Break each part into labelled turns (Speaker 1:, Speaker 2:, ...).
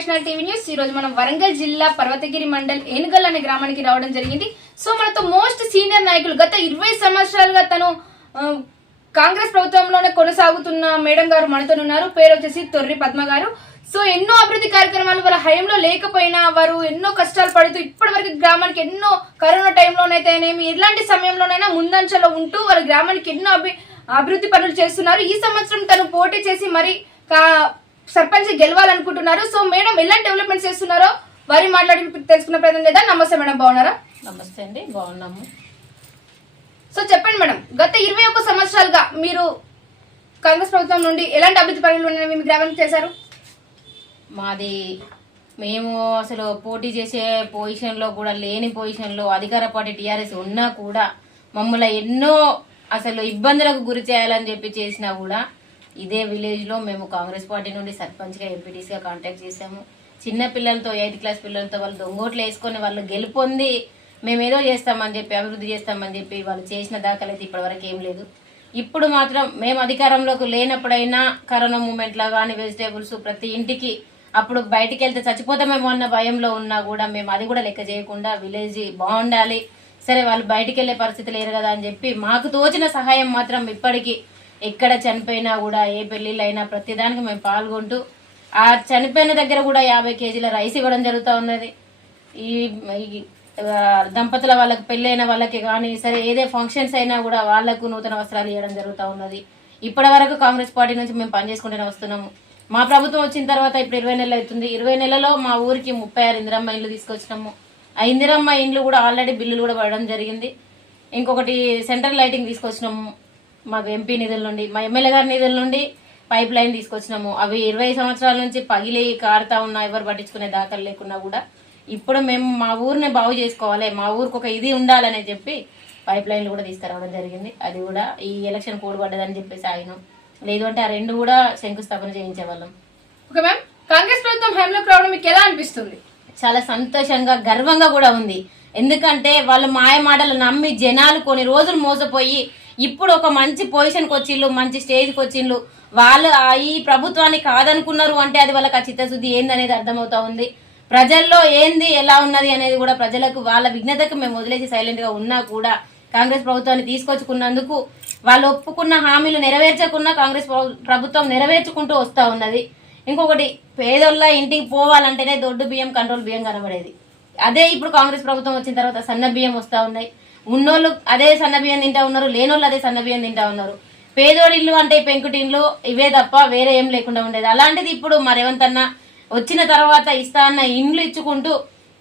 Speaker 1: National TV news. ఈ రోజు మనం వరంగల్ జిల్లా పర్వతగిరి మండల్ ఏనుగల్ అనే గ్రామానికి రావడం జరిగింది. సో మనతో మోస్ట్ సీనియర్ నాయకులు గత ఇరవై సంవత్సరాలుగా తను కాంగ్రెస్ ప్రభుత్వంలోనే కొనసాగుతున్న మేడం గారు మనతో ఉన్నారు. పేరు వచ్చేసి తొర్రి పద్మ గారు. సో ఎన్నో అభివృద్ధి కార్యక్రమాలు వాళ్ళ హయంలో లేకపోయినా వారు ఎన్నో కష్టాలు పడుతూ ఇప్పటి వరకు గ్రామానికి ఎన్నో కరోనా టైంలోనైతేనేమి ఎలాంటి సమయంలోనైనా ముందంచలో ఉంటూ వాళ్ళ గ్రామానికి ఎన్నో అభి అభివృద్ధి పనులు చేస్తున్నారు. ఈ సంవత్సరం తను పోటీ చేసి మరి కా- సర్పంచ్ గెలవాలనుకుంటున్నారు. సో మేడం ఎలాంటి డెవలప్మెంట్స్ చేస్తున్నారో వారి మాట్లాడి తెలుసుకున్న ప్రయత్నం చేద్దాం. నమస్తే మేడం బాగున్నారా?
Speaker 2: నమస్తే అండి బాగున్నాము.
Speaker 1: సో చెప్పండి మేడం గత ఇరవై ఒక్క సంవత్సరాలుగా మీరు కాంగ్రెస్ ప్రభుత్వం నుండి ఎలాంటి అభివృద్ధి పనులు అనేవి మీ గ్రామానికి చేశారు?
Speaker 2: మాది మేము అసలు పోటీ చేసే పొజిషన్లో కూడా లేని పొజిషన్లో అధికార పార్టీ టీఆర్ఎస్ ఉన్నా కూడా మమ్మల్ని ఎన్నో అసలు ఇబ్బందులకు గురి చేయాలని చెప్పి చేసినా కూడా ఇదే విలేజ్లో మేము కాంగ్రెస్ పార్టీ నుండి సర్పంచ్గా ఎంపీటీసీగా కాంటాక్ట్ చేశాము. చిన్న పిల్లలతో ఎయిత్ క్లాస్ పిల్లలతో వాళ్ళు దొంగోట్లు వేసుకొని వాళ్ళు గెలుపొంది మేము ఏదో చేస్తామని చెప్పి అభివృద్ధి చేస్తామని చెప్పి వాళ్ళు చేసిన దాఖలు అయితే ఇప్పటివరకు ఏం లేదు. ఇప్పుడు మాత్రం మేము అధికారంలోకి లేనప్పుడైనా కరోనా మూమెంట్లో కానీ వెజిటేబుల్స్ ప్రతి ఇంటికి అప్పుడు బయటికి వెళ్తే చచ్చిపోతామేమో అన్న భయంలో ఉన్నా కూడా మేము అది కూడా లెక్క చేయకుండా విలేజ్ బాగుండాలి. సరే వాళ్ళు బయటికి వెళ్ళే పరిస్థితి లేరు కదా అని చెప్పి మాకు తోచిన సహాయం మాత్రం ఇప్పటికీ ఎక్కడ చనిపోయినా కూడా ఏ పెళ్ళిళ్ళైనా ప్రతిదానికి మేము పాల్గొంటూ ఆ చనిపోయిన దగ్గర కూడా యాభై కేజీల రైస్ ఇవ్వడం జరుగుతూ ఉన్నది. ఈ దంపతుల వాళ్ళకి పెళ్ళైన వాళ్ళకి కానీ సరే ఏదే ఫంక్షన్స్ అయినా కూడా వాళ్ళకు నూతన వస్త్రాలు ఇవ్వడం జరుగుతూ ఉన్నది. ఇప్పటి వరకు కాంగ్రెస్ పార్టీ నుంచి మేము పనిచేసుకుంటూనే వస్తున్నాము. మా ప్రభుత్వం వచ్చిన తర్వాత ఇప్పుడు ఇరవై నెలలు అవుతుంది. ఇరవై నెలలో మా ఊరికి ముప్పై ఆరు ఇందిరమ్మ ఇండ్లు తీసుకొచ్చినాము. ఆ ఇందిరమ్మ ఇండ్లు కూడా ఆల్రెడీ బిల్లులు కూడా పడడం జరిగింది. ఇంకొకటి సెంట్రల్ లైటింగ్ తీసుకొచ్చినాము. మాకు ఎంపీ నిధుల నుండి మా ఎమ్మెల్యే గారి నిధుల నుండి పైప్ లైన్ తీసుకొచ్చినాము. అవి ఇరవై సంవత్సరాల నుంచి పగిలి కారుతా ఉన్నా ఎవరు పట్టించుకునే దాఖలు లేకున్నా కూడా. ఇప్పుడు మేము మా ఊరిని బాగు చేసుకోవాలి మా ఊరికి ఒక ఇది ఉండాలని చెప్పి పైప్ లైన్లు కూడా తీసుకురావడం జరిగింది. అది కూడా ఈ ఎలక్షన్ కోడ్ పడ్డదని చెప్పేసి ఆగినాం. లేదు అంటే ఆ రెండు కూడా శంకుస్థాపన చేయించేవాళ్ళం.
Speaker 1: Okay ma'am. కాంగ్రెస్ ప్రభుత్వం హయాంలోకి రావడం మీకు ఎలా అనిపిస్తుంది?
Speaker 2: చాలా సంతోషంగా గర్వంగా కూడా ఉంది. ఎందుకంటే వాళ్ళు మాయ మాటలు నమ్మి జనాలు కొన్ని రోజులు మోసపోయి ఇప్పుడు ఒక మంచి పొజిషన్కి వచ్చిండ్రు మంచి స్టేజ్కి వచ్చిండ్రు. వాళ్ళు ఈ ప్రభుత్వాన్ని కాదనుకున్నారు అంటే అది వాళ్ళకి ఆ చిత్తశుద్ధి ఏంది అనేది అర్థమవుతా ఉంది. ప్రజల్లో ఏంది ఎలా ఉన్నది అనేది కూడా ప్రజలకు వాళ్ళ విఘ్నతకు మేము వదిలేసి సైలెంట్గా ఉన్నా కూడా కాంగ్రెస్ ప్రభుత్వాన్ని తీసుకొచ్చుకున్నందుకు వాళ్ళు ఒప్పుకున్న హామీలు నెరవేర్చకున్నా కాంగ్రెస్ ప్రభుత్వం నెరవేర్చుకుంటూ వస్తూ ఉన్నది. ఇంకొకటి పేదోళ్ళ ఇంటికి పోవాలంటేనే దొడ్డు బియ్యం కంట్రోల్ బియ్యం కనబడేది. అదే ఇప్పుడు కాంగ్రెస్ ప్రభుత్వం వచ్చిన తర్వాత సన్న బియ్యం వస్తూ ఉన్నాయి. ఉన్నోళ్ళు అదే సన్న బియ్యం తింటా ఉన్నారు లేనోళ్ళు అదే సన్న బియ్యం తింటా ఉన్నారు. పేదోడిల్లు అంటే పెంకుటిండ్లు ఇవే తప్ప వేరే ఏం లేకుండా ఉండేది. అలాంటిది ఇప్పుడు మా రేవంత్ అన్న వచ్చిన తర్వాత ఇస్తా అన్న ఇండ్లు ఇచ్చుకుంటూ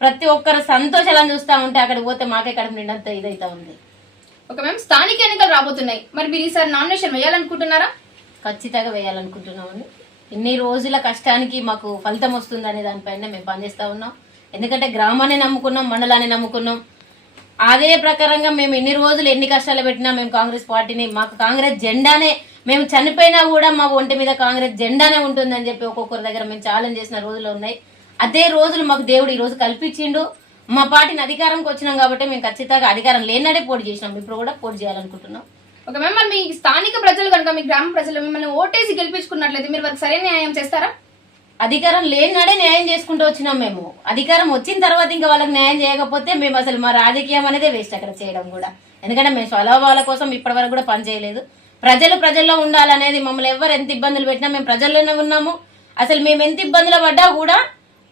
Speaker 2: ప్రతి ఒక్కరు సంతోషాలను చూస్తా ఉంటే అక్కడికి పోతే మాకే కడుపు నిండంత ఇదైతా ఉంది.
Speaker 1: ఓకే మ్యామ్ స్థానిక ఎన్నికలు రాబోతున్నాయి. మరి మీరు ఈసారి నామినేషన్ వేయాలనుకుంటున్నారా?
Speaker 2: ఖచ్చితంగా వేయాలనుకుంటున్నామండి. ఇన్ని రోజుల కష్టానికి మాకు ఫలితం వస్తుంది అనే దానిపైన మేము పనిచేస్తా ఉన్నాం. ఎందుకంటే గ్రామాన్ని నమ్ముకున్నాం మండలాన్ని నమ్ముకున్నాం. అదే ప్రకారంగా మేము ఎన్ని రోజులు ఎన్ని కష్టాలు పెట్టినా మేము కాంగ్రెస్ పార్టీని మాకు కాంగ్రెస్ జెండానే మేము చనిపోయినా కూడా మా ఒంటి మీద కాంగ్రెస్ జెండానే ఉంటుందని చెప్పి ఒక్కొక్కరి దగ్గర మేము ఛాలెంజ్ చేసిన రోజులు ఉన్నాయి. అదే రోజులు మాకు దేవుడు ఈ రోజు కల్పించిండు. మా పార్టీని అధికారంకి వచ్చినాం కాబట్టి మేము ఖచ్చితంగా అధికారం లేనడే పోటీ చేసినాం. ఇప్పుడు కూడా పోటీ చేయాలనుకుంటున్నాం.
Speaker 1: ఓకే మ్యామ్ మరి మీ స్థానిక ప్రజలు కనుక మీ గ్రామ ప్రజలు మిమ్మల్ని ఓటేసి గెలిపించుకున్నట్లయితే మీరు వారికి సరైన న్యాయం చేస్తారా?
Speaker 2: అధికారం లేనినాడే న్యాయం చేసుకుంటూ వచ్చినాం మేము. అధికారం వచ్చిన తర్వాత ఇంకా వాళ్ళకి న్యాయం చేయకపోతే మేము అసలు మా రాజకీయం అనేదే వేస్ట్ అక్కడ చేయడం కూడా. ఎందుకంటే మేము స్వలాభాల కోసం ఇప్పటి వరకు కూడా పనిచేయలేదు ప్రజలు ప్రజల్లో ఉండాలనేది మమ్మల్ని ఎవరు ఎంత ఇబ్బందులు పెట్టినా మేము ప్రజల్లోనే ఉన్నాము. అసలు మేము ఎంత ఇబ్బందులు పడ్డా కూడా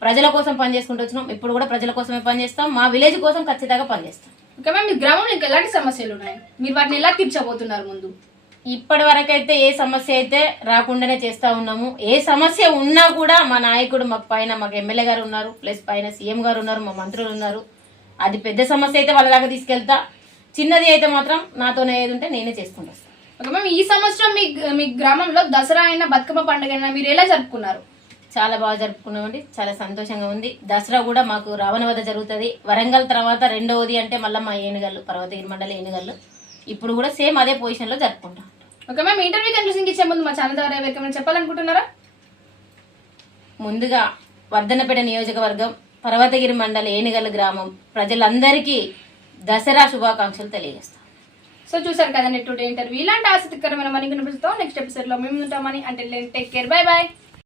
Speaker 2: ప్రజల కోసం పనిచేసుకుంటూ వచ్చినాం. ఇప్పుడు కూడా ప్రజల కోసమే పనిచేస్తాం మా విలేజ్ కోసం ఖచ్చితంగా పనిచేస్తాం
Speaker 1: ఓకే మ్యామ్ మీ గ్రామంలో ఇంకా ఎలాంటి సమస్యలు ఉన్నాయి? మీరు వాటిని ఎలా తీర్చబోతున్నారు ముందు?
Speaker 2: ఇప్పటి వరకైతే ఏ సమస్య అయితే రాకుండానే చేస్తా ఉన్నాము. ఏ సమస్య ఉన్నా కూడా మా నాయకుడు మాకు పైన మాకు ఎమ్మెల్యే గారు ఉన్నారు ప్లస్ పైన సీఎం గారు ఉన్నారు మా మంత్రులు ఉన్నారు. అది పెద్ద సమస్య అయితే వాళ్ళ దాకా తీసుకెళ్తా. చిన్నది అయితే మాత్రం నాతోనే ఏది ఉంటే నేనే చేసుకుంటా.
Speaker 1: ఓకే మ్యామ్ ఈ సంవత్సరం మీ మీ గ్రామంలో దసరా అయినా బతుకమ్మ పండుగ అయినా మీరు ఎలా జరుపుకున్నారు?
Speaker 2: చాలా బాగా జరుపుకున్నామండి. చాలా సంతోషంగా ఉంది. దసరా కూడా మాకు రావణ వద్ద జరుగుతుంది. వరంగల్ తర్వాత రెండవది అంటే మళ్ళీ మా ఏనుగల్లు పర్వతగిరి మండలి ఏనుగల్లు. ఇప్పుడు కూడా సేమ్ అదే పొజిషన్లో జరుపుకుంటాం.
Speaker 1: ఓకే మ్యామ్ ఇంటర్వ్యూ కన్క్లూజన్ ఇచ్చే ముందు మా ఛానల్ ద్వారా ఎవరికైనా చెప్పాలనుకుంటున్నారా?
Speaker 2: ముందుగా వర్ధనపేట నియోజకవర్గం పర్వతగిరి మండలి ఏనుగల్లు గ్రామం ప్రజలందరికీ దసరా శుభాకాంక్షలు తెలియజేస్తాం.
Speaker 1: సో చూసారు కదండి టుడే ఇంటర్వ్యూ. ఇలాంటి ఆసక్తికరమైన కనిపిస్తాం నెక్స్ట్ ఎపిసోడ్లో మేము ఉంటామని. అంటే టేక్ కేర్ బై బాయ్